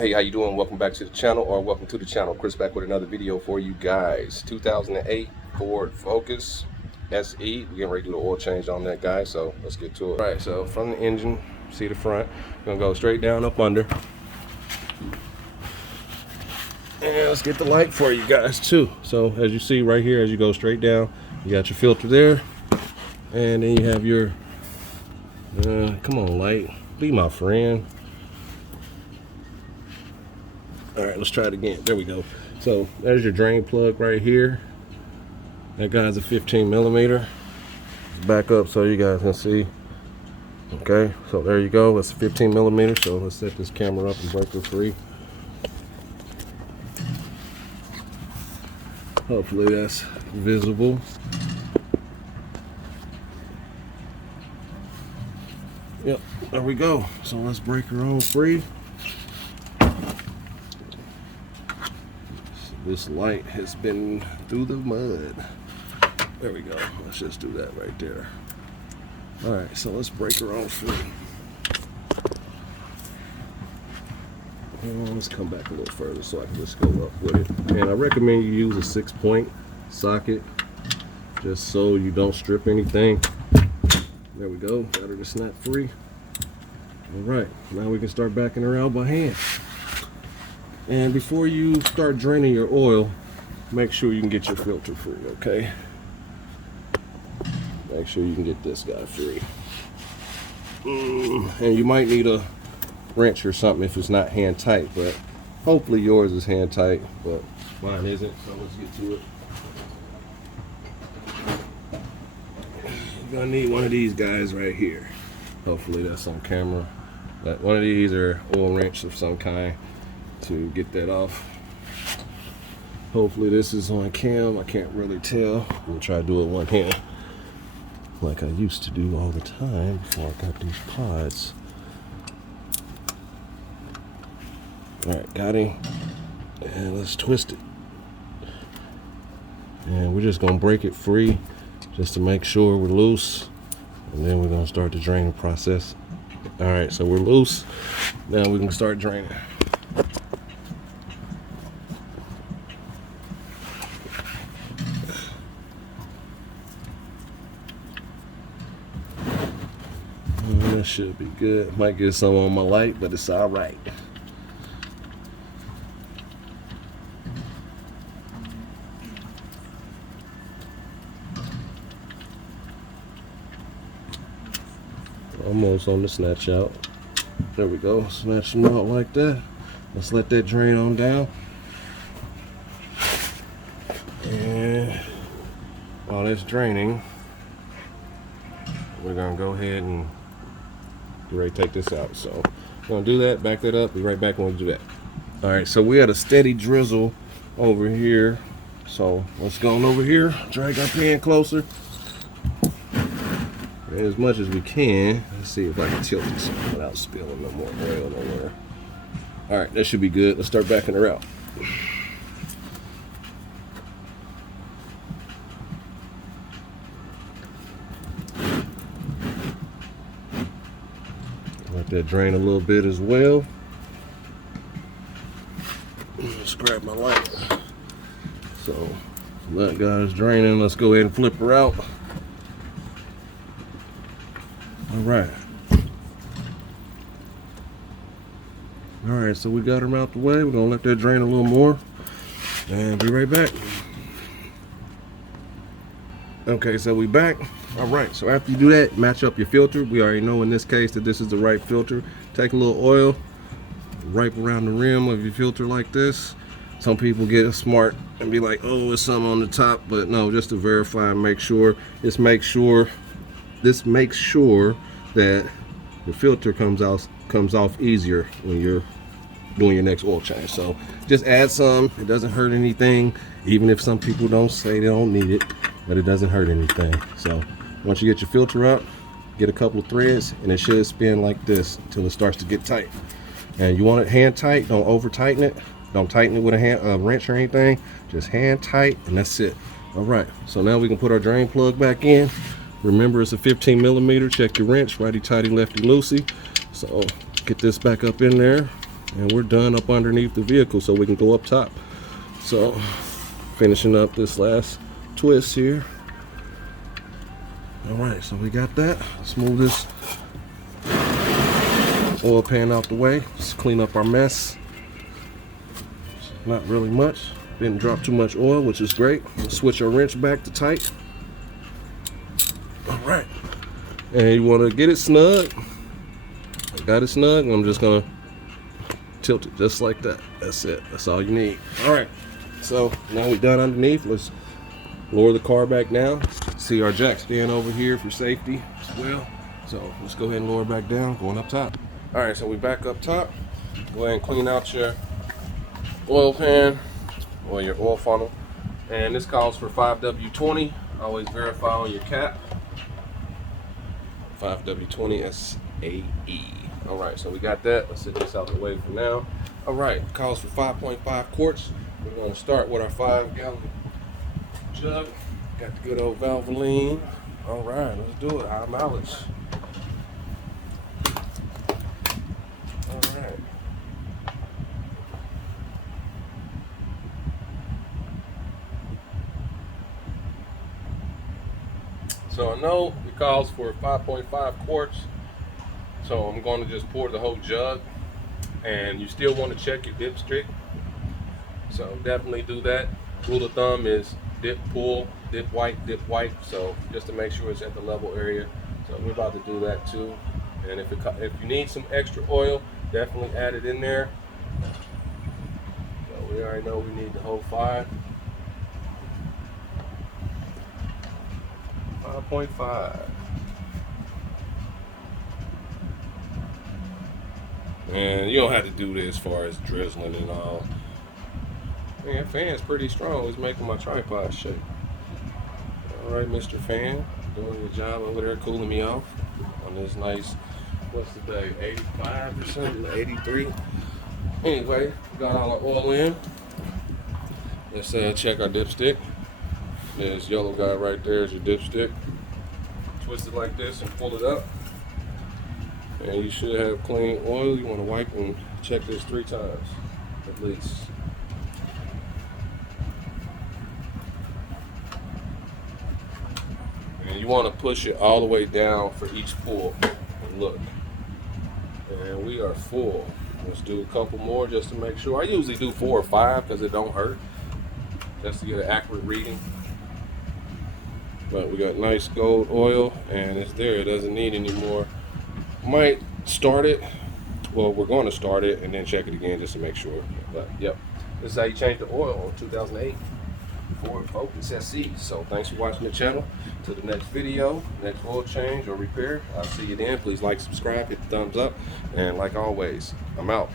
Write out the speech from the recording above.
Hey, how you doing? Welcome back to the channel, or welcome to the channel. Chris back with another video for you guys. 2008 Ford Focus SE. We're getting ready to do the oil change on that guy, so let's get to it. All right, so from the engine, see the front. We're gonna go straight down up under. And let's get the light for you guys too. So as you see right here, as you go straight down, you got your filter there, and then you have your come on, light, be my friend. All right, let's try it again. There we go. So there's your drain plug right here. That guy's a 15 millimeter. Let's back up so you guys can see. Okay, so there you go. It's 15 millimeter. So let's set this camera up and break it free. Hopefully that's visible. Yep, there we go. So let's break her on free. This light has been through the mud. There we go. Let's just do that right there. All right, so let's break her on free. Let's come back a little further so I can just go up with it. And I recommend you use a 6-point socket just so you don't strip anything. There we go. Got her to snap free. All right, now we can start backing her out by hand. And before you start draining your oil, make sure you can get your filter free, okay? Make sure you can get this guy free. And you might need a wrench or something if it's not hand tight, but hopefully yours is hand tight, but mine isn't, so let's get to it. You're gonna need one of these guys right here. Hopefully that's on camera. But one of these are oil wrench of some kind to get that off. Hopefully this is on cam. I can't really tell. We'll try to do it one hand like I used to do all the time before I got these pods. Alright, got him. And let's twist it. And we're just gonna break it free just to make sure we're loose. And then we're gonna start the draining process. Alright, so we're loose. Now we can start draining. That should be good. Might get some on my light, but it's all right. Almost on the snatch out. There we go. Snatch them out like that. Let's let that drain on down. And while it's draining, we're gonna go ahead and get ready to take this out. So we're gonna do that, back that up, be right back when we do that. All right, so we had a steady drizzle over here. So let's go on over here, drag our pan closer. And as much as we can. Let's see if I can tilt this without spilling no more oil nowhere. All right, that should be good. Let's start backing her out. Let that drain a little bit as well. Let's grab my light. So that guy's draining. Let's go ahead and flip her out. All right. All right, so we got her out the way. We're gonna let that drain a little more and be right back. Okay, so we back. All right, so after you do that, match up your filter. We already know in this case that this is the right filter. Take a little oil, wipe around the rim of your filter like this. Some people get smart and be like, oh, it's something on the top, but no, just to verify and make sure. This makes sure that the filter comes off easier when you're doing your next oil change. So just add some. It doesn't hurt anything, even if some people don't say they don't need it, but it doesn't hurt anything. So once you get your filter out, get a couple of threads and it should spin like this until it starts to get tight. And you want it hand tight. Don't over tighten it. Don't tighten it with a wrench or anything. Just hand tight, and that's it. All right, so now we can put our drain plug back in. Remember, it's a 15 millimeter. Check your wrench, righty tighty, lefty loosey. So get this back up in there. and we're done up underneath the vehicle so we can go up top. So finishing up this last twist here. All right, so we got that. Let's move this oil pan out the way. Let's clean up our mess. Not really much. Didn't drop too much oil, which is great. Let's switch our wrench back to tight. All right, and you want to get it snug. I got it snug. I'm just gonna tilt it just like that. That's it. That's all you need. All right, so now we're done underneath. Let's lower the car back down. See our jack stand over here for safety as well. So let's go ahead and lower back down, going up top. All right, so we back up top. Go ahead and clean out your oil pan or your oil funnel. And this calls for 5W20. Always verify on your cap. 5W20 SAE. All right, so we got that. Let's set this out the way for now. All right, calls for 5.5 quarts. We're going to start with our 5-gallon jug. Got the good old Valvoline. All right, let's do it. High mileage. All right. So I know it calls for 5.5 quarts. So I'm going to just pour the whole jug. And you still want to check your dipstick. So definitely do that. Rule of thumb is dip, pull, dip white, dip white. So just to make sure it's at the level area. So we're about to do that too. And if you need some extra oil, definitely add it in there. So we already know we need the whole 5.5. And you don't have to do this as far as drizzling and all. Man, fan's pretty strong. It's making my tripod shake. All right, Mr. Fan, doing your job over there, cooling me off on this nice, what's the day, 85 or something, 83. Anyway, got all our oil in. Let's check our dipstick. This yellow guy right there is your dipstick. Twist it like this and pull it up. And you should have clean oil. You want to wipe and check this 3 times at least. And you want to push it all the way down for each pull. And look. And we are full. Let's do a couple more just to make sure. I usually do 4 or 5 because it don't hurt. Just to get an accurate reading. But we got nice gold oil and it's there. It doesn't need any more. Might start it. Well, we're going to start it and then check it again just to make sure. But yep, this is how you change the oil on 2008 Ford Focus SE. So thanks for watching the channel. To the next video, next oil change or repair. I'll see you then. Please like, subscribe, hit the thumbs up, and like always, I'm out.